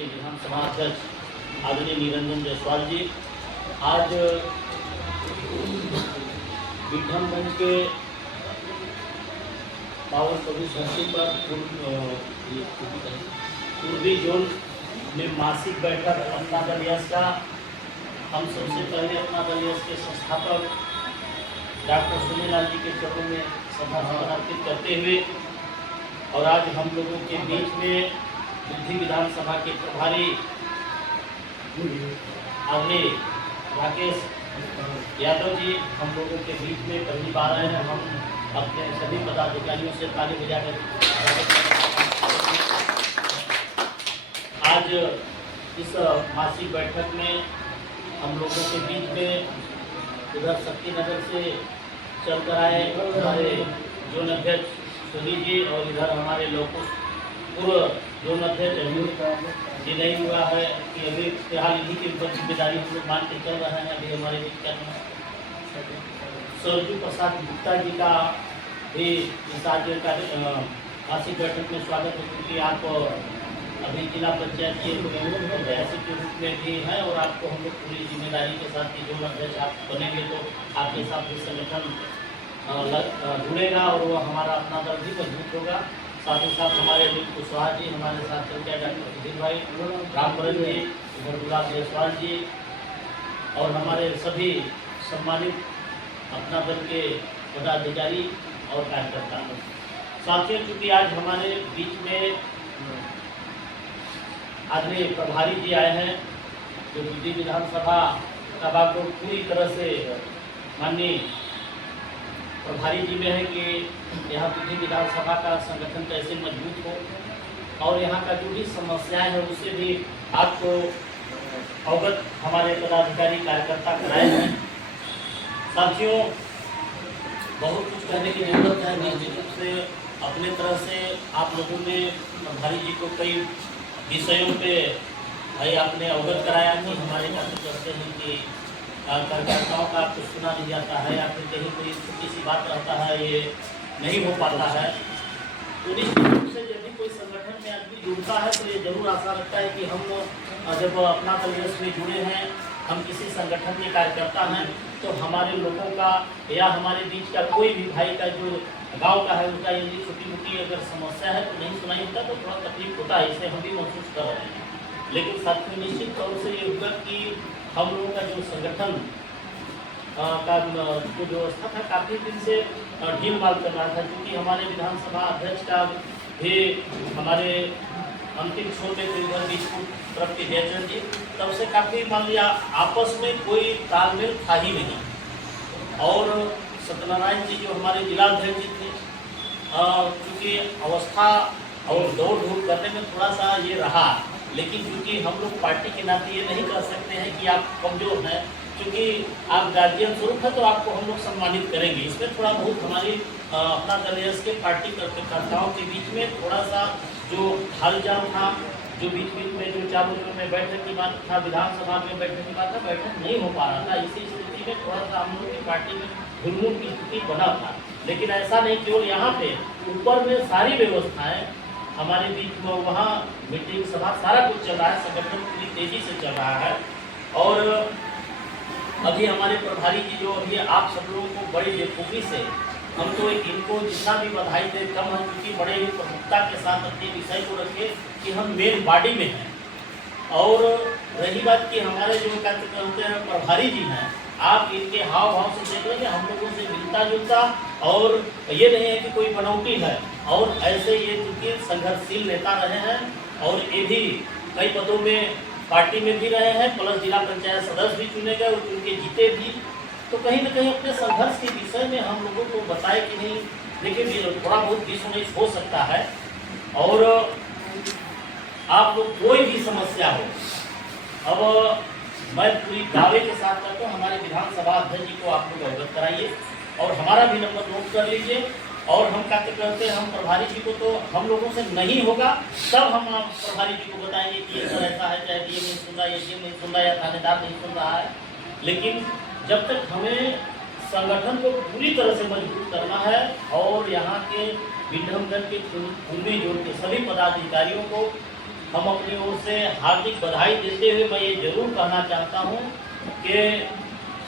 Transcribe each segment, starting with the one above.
के विधानसभा अध्यक्ष आदरणीय निरंजन जायसवाल जी आज विक्रमगंज के पावर सर्विस धरती पर पूर्वी जोन में मासिक बैठक अपना दल यश का हम सबसे पहले अपना दल यश के संस्थापक डॉक्टर सुनील लाल जी के चरणों में सभा समर्पित करते हुए और आज हम लोगों के बीच में बुद्धि विधानसभा के प्रभारी आदरणीय राकेश यादव जी हम लोगों के बीच में पहली बार आए हैं। हम अपने सभी पदाधिकारियों से ताली बजाकर आज इस मासिक बैठक में हम लोगों के बीच में उधर शक्तिनगर से चलकर आए हमारे जोन अध्यक्ष सुनील जी और इधर हमारे लोगों पूर्व जोन अध्यक्ष ये नहीं हुआ है कि अभी फिलहाल इन्हीं के ऊपर जिम्मेदारी हम लोग मान के चल रहे हैं। अभी हमारे बीच क्या सरजू प्रसाद गुप्ता जी का भी इस आज का मासिक बैठक में स्वागत है, क्योंकि आप अभी जिला पंचायत के प्रत्याशी के रूप में भी हैं और आपको हम लोग पूरी जिम्मेदारी के साथ कि जोन अध्यक्ष आप बनेंगे तो आपके साथ भी संगठन जुड़ेगा और वो हमारा अपना दल भी मजबूत होगा। साथ ही साथ हमारे अनिल कुशवाहा जी हमारे साथ चल के डॉक्टर सुधीर भाई रामवरण जी इधर गुलाब जायसवाल जी और हमारे सभी सम्मानित अपना दल के पदाधिकारी और कार्यकर्ता साथियों, क्योंकि आज हमारे बीच में आदरणीय प्रभारी जी आए हैं जो बुद्धि विधानसभा सभा को पूरी तरह से माननीय प्रभारी जी में है कि यहाँ बुद्धि विधानसभा का संगठन कैसे मजबूत हो और यहाँ का जो भी समस्याएं हैं उससे भी आपको अवगत हमारे पदाधिकारी कार्यकर्ता कराए हैं। साथियों, बहुत कुछ कहने की जरूरत है। निश्चित रूप से अपने तरह से आप लोगों ने प्रभारी जी को कई विषयों पे भाई आपने अवगत कराया कि हमारे कार्य करते हैं कि कार्यकर्ताओं का कुछ सुना नहीं जाता है या फिर कहीं कोई छोटी सी बात रहता है ये नहीं हो पाता है। तो निश्चित रूप से जब भी कोई संगठन में आदमी जुड़ता है तो ये जरूर आशा रखता है कि हम जब अपना दल में जुड़े हैं, हम किसी संगठन में कार्यकर्ता हैं तो हमारे लोगों का या हमारे बीच का कोई भी भाई का जो गांव का है उनका यदि छोटी मोटी अगर समस्या है तो नहीं सुनाई होता तो थोड़ा तकलीफ होता है। इसे हम भी महसूस कर रहे हैं। लेकिन साथ में निश्चित तौर से ये होगा कि हम लोगों का जो संगठन का जो व्यवस्था था काफ़ी दिन से ढील माल कर रहा था, क्योंकि हमारे विधानसभा अध्यक्ष का भी हमारे अंतिम छोर में इधर बीचपुर तरफ के जयचंद जी तब से काफ़ी मान लिया आपस में कोई तालमेल था ही नहीं। और सत्यनारायण जी जो हमारे जिलाध्यक्ष जी थे, क्योंकि अवस्था और दौड़ धूप करने में थोड़ा सा ये रहा, लेकिन क्योंकि हम लोग पार्टी के नाते ये नहीं कर सकते हैं कि आप कमजोर हैं, क्योंकि आप गार्जियन स्वरूप है तो आपको हम लोग सम्मानित करेंगे। इसमें थोड़ा बहुत हमारी अपना दल के पार्टी कार्यकर्ताओं के बीच में थोड़ा सा जो हालजाल था, जो बीच बीच में जो चारों जोन में बैठक की बात था, विधानसभा में बैठक की बात था, बैठक नहीं हो पा रहा था। इसी स्थिति में थोड़ा सा हम लोग की पार्टी में घुलमुल की स्थिति बना था। लेकिन ऐसा नहीं, केवल यहाँ पे ऊपर में सारी व्यवस्थाएं हमारे बीच में वहाँ मीटिंग सभा सारा कुछ चल रहा है, संगठन पूरी तेजी से चल रहा है। और अभी हमारे प्रभारी जी जो अभी आप सब लोगों को बड़ी बेखूबी से हम तो इनको जितना भी बधाई दे कम है, क्योंकि बड़े ही प्रमुखता के साथ अपने विषय को रखे कि हम मेन बॉडी में हैं। और रही बात कि हमारे जो कहते हैं प्रभारी जी हैं, आप इनके हाव भाव से देख लेंगे हम लोगों से मिलता जुलता, और ये नहीं है कि कोई बनौटी है। और ऐसे ये चूँकि संघर्षशील नेता रहे हैं और ये भी कई पदों में पार्टी में भी रहे हैं, प्लस जिला पंचायत सदस्य भी चुने गए और चुन के जीते भी, तो कहीं ना कहीं अपने संघर्ष के विषय में हम लोगों को बताए कि नहीं देखिए थोड़ा बहुत 20-19 हो सकता है। और आप लोग कोई भी समस्या हो, अब मैं पूरी दावे के साथ कहता हूँ हमारे विधानसभा अध्यक्ष जी को आप लोग अवगत कराइए और हमारा भी नंबर नोट कर लीजिए। और हम कहते हैं हम प्रभारी जी को तो हम लोगों से नहीं होगा, तब हम प्रभारी जी को बताएंगे कि ये सर ऐसा है, चाहे ये नहीं सुन रहा, ये नहीं सुन रहा या थानेदार नहीं सुन रहा है। लेकिन जब तक हमें संगठन को पूरी तरह से मजबूत करना है और यहाँ के विक्रमगंज के पूर्वी जोन के सभी पदाधिकारियों को हम अपनी ओर से हार्दिक बधाई देते हुए मैं ये जरूर कहना चाहता हूँ कि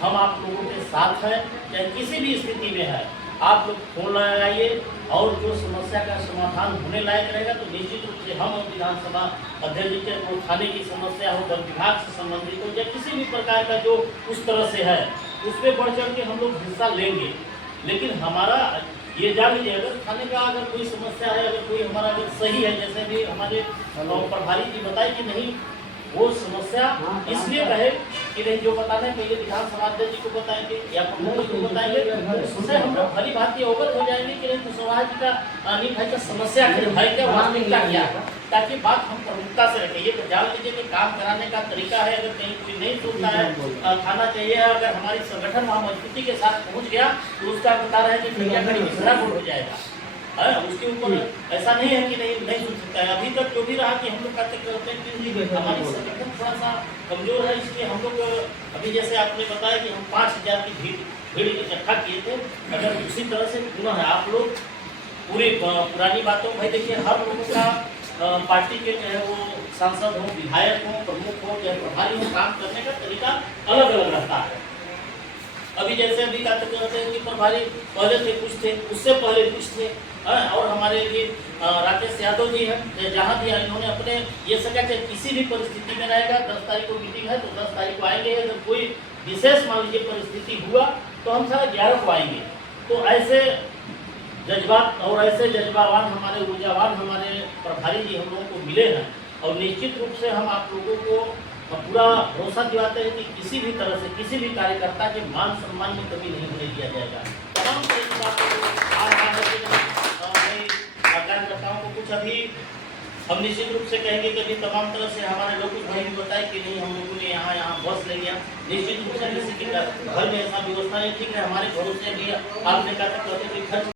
हम आप लोगों के साथ हैं, चाहे किसी भी स्थिति में है। आप लोग फोन लगाइए और जो समस्या का समाधान होने लायक रहेगा तो निश्चित रूप से हम विधानसभा अध्यक्ष के को थाने की समस्या हो, वन विभाग से संबंधित हो या किसी भी प्रकार का जो उस तरह से है उसमें बढ़ चढ़ के हम लोग हिस्सा लेंगे। लेकिन हमारा ये जान लीजिए, अगर थाने का अगर कोई समस्या है, अगर कोई हमारा अगर सही है, जैसे भी हमारे प्रभारी जी बताए कि नहीं वो समस्या इसलिए कहे कि नहीं जो बताना है पहले विधानसभा अध्यक्ष जी को बताएंगे या प्रमुख जी को बताएंगे, उससे हम लोग भली भांति अवगत हो जाएंगे कि नहीं कुशवाहा जी का अनिल भाई का समस्या आखिर भाई क्या वास्तविकता क्या है, ताकि बात हम प्रमुखता से रखें। ये तो जान लीजिए कि काम कराने का तरीका है, अगर कहीं कोई नहीं सुनता है थाना चाहिए, अगर हमारी संगठन वहाँ मजबूती के साथ पहुँच गया तो उसका बता रहे हैं कि मीडिया कड़ी खड़ा हो जाएगा है, उसके ऊपर ऐसा नहीं है कि नहीं सुन सकता है। अभी तक जो भी रहा कि हम लोग कहते हैं कि हमारी संगठन थोड़ा सा कमजोर है, इसलिए हम लोग अभी जैसे आपने बताया कि हम 5000 की भीड़ इकट्ठा किए थे। अगर उसी तरह से पुनः है आप लोग पूरी पुरानी बातों भाई देखिए, हर लोगों का पार्टी के चाहे वो सांसद हो, विधायक हो, प्रमुख हो या प्रभारी हो, काम करने का तरीका अलग अलग रहता है। अभी जैसे अभी कहते हैं कि प्रभारी पहले थे कुछ थे, उससे पहले कुछ थे, और हमारे भी राकेश यादव जी हैं, जहाँ भी इन्होंने अपने ये सका चाहे किसी भी परिस्थिति में रहेगा, 10 तारीख को मीटिंग है तो 10 तारीख को आएंगे, अगर कोई विशेष मान लीजिए परिस्थिति हुआ तो हम सारा 11 को आएंगे। तो ऐसे जज्बात और ऐसे जज्बावान हमारे ऊर्जावान हमारे प्रभारी जी हम लोगों को मिले हैं, और निश्चित रूप से हम आप लोगों को पूरा भरोसा दिलाते हैं कि किसी भी तरह से किसी भी कार्यकर्ता के मान सम्मान में कमी नहीं होने दिया जाएगा। तमाम तरह की बातों कार्यकर्ताओं को कुछ अभी हम निश्चित रूप से कहेंगे कि अभी तमाम तरह से हमारे लोग भाई भी बताए कि नहीं हम लोगों ने यहाँ बस ले लिया, निश्चित रूप से किसी के घर में ऐसा व्यवस्था नहीं, ठीक है हमारे घरों से भी आपने कहा खर्च